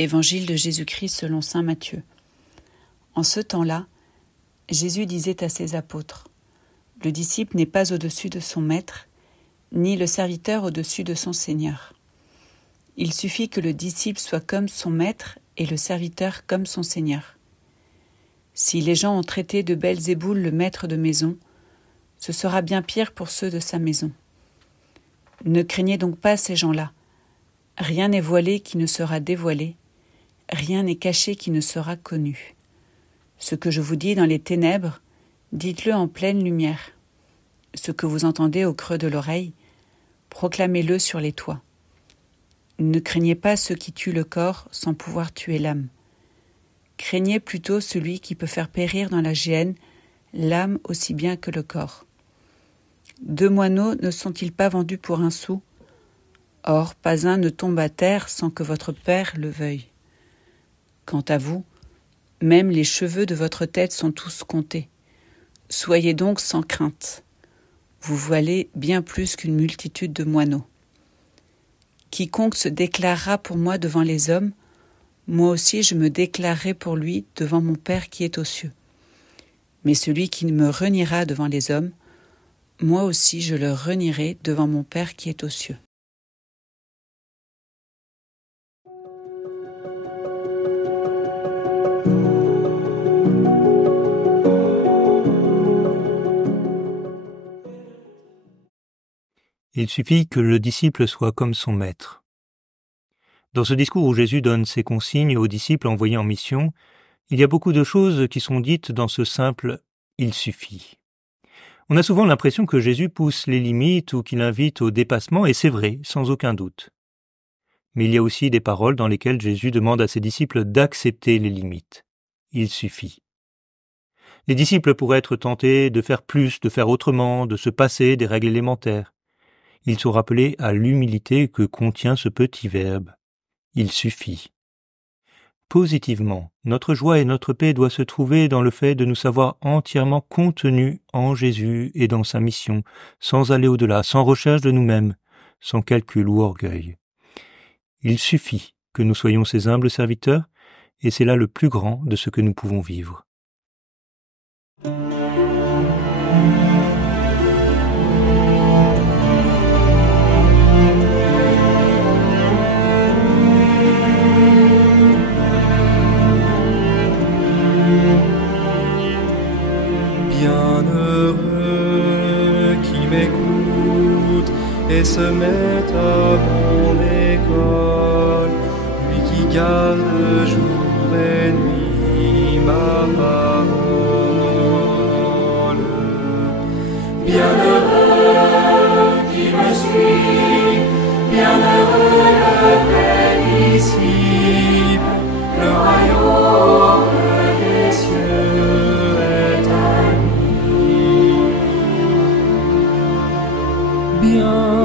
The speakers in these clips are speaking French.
Évangile de Jésus-Christ selon saint Matthieu. En ce temps-là, Jésus disait à ses apôtres : « Le disciple n'est pas au-dessus de son maître, ni le serviteur au-dessus de son Seigneur. Il suffit que le disciple soit comme son maître et le serviteur comme son Seigneur. Si les gens ont traité de Belzéboul le maître de maison, ce sera bien pire pour ceux de sa maison. Ne craignez donc pas ces gens-là. Rien n'est voilé qui ne sera dévoilé, rien n'est caché qui ne sera connu. Ce que je vous dis dans les ténèbres, dites-le en pleine lumière. Ce que vous entendez au creux de l'oreille, proclamez-le sur les toits. Ne craignez pas ceux qui tuent le corps sans pouvoir tuer l'âme. Craignez plutôt celui qui peut faire périr dans la géhenne l'âme aussi bien que le corps. 2 moineaux ne sont-ils pas vendus pour 1 sou ? Or, pas un ne tombe à terre sans que votre Père le veuille. Quant à vous, même les cheveux de votre tête sont tous comptés. Soyez donc sans crainte. Vous valez bien plus qu'une multitude de moineaux. Quiconque se déclarera pour moi devant les hommes, moi aussi je me déclarerai pour lui devant mon Père qui est aux cieux. Mais celui qui me reniera devant les hommes, moi aussi je le renierai devant mon Père qui est aux cieux. Il suffit que le disciple soit comme son maître. Dans ce discours où Jésus donne ses consignes aux disciples envoyés en mission, il y a beaucoup de choses qui sont dites dans ce simple « il suffit ». On a souvent l'impression que Jésus pousse les limites ou qu'il invite au dépassement, et c'est vrai, sans aucun doute. Mais il y a aussi des paroles dans lesquelles Jésus demande à ses disciples d'accepter les limites. Il suffit. Les disciples pourraient être tentés de faire plus, de faire autrement, de se passer des règles élémentaires. Ils sont rappelés à l'humilité que contient ce petit verbe. Il suffit. Positivement, notre joie et notre paix doivent se trouver dans le fait de nous savoir entièrement contenus en Jésus et dans sa mission, sans aller au-delà, sans recherche de nous-mêmes, sans calcul ou orgueil. Il suffit que nous soyons ses humbles serviteurs, et c'est là le plus grand de ce que nous pouvons vivre. Bienheureux qui m'écoute et se met à mon école, lui qui garde jour et nuit ma parole. Bienheureux qui me suit, bienheureux le vrai disciple, le royaume des cieux est à lui. Bienheureux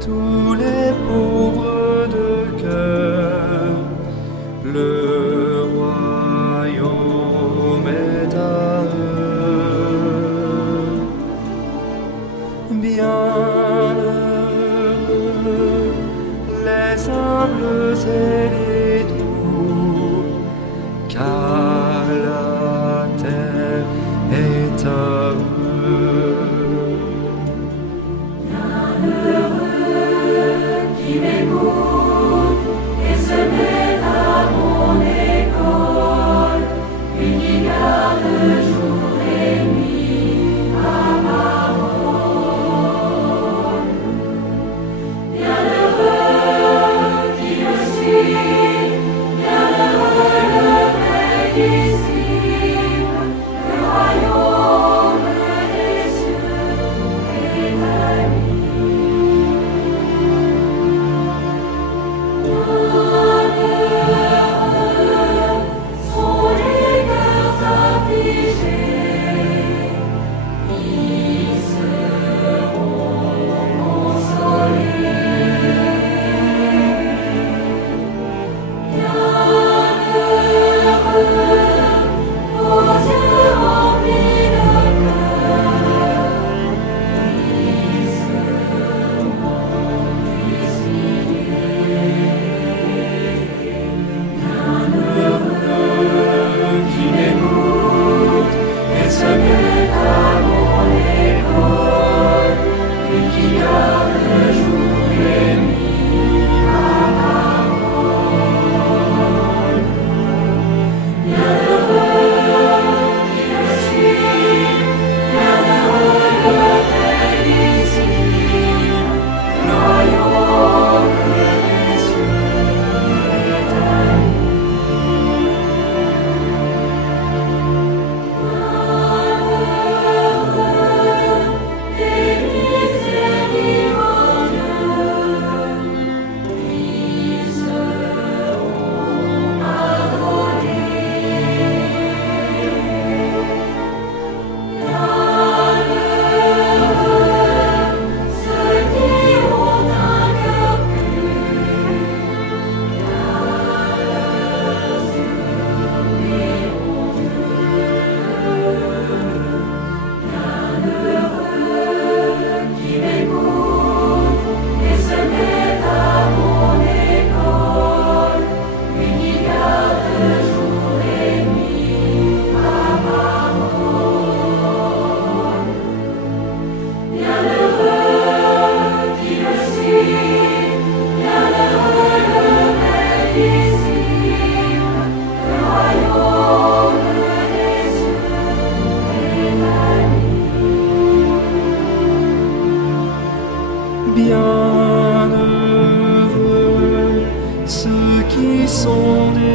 tous les pauvres de cœur, royaume des cieux est à lui. Bienheureux ceux qui sont des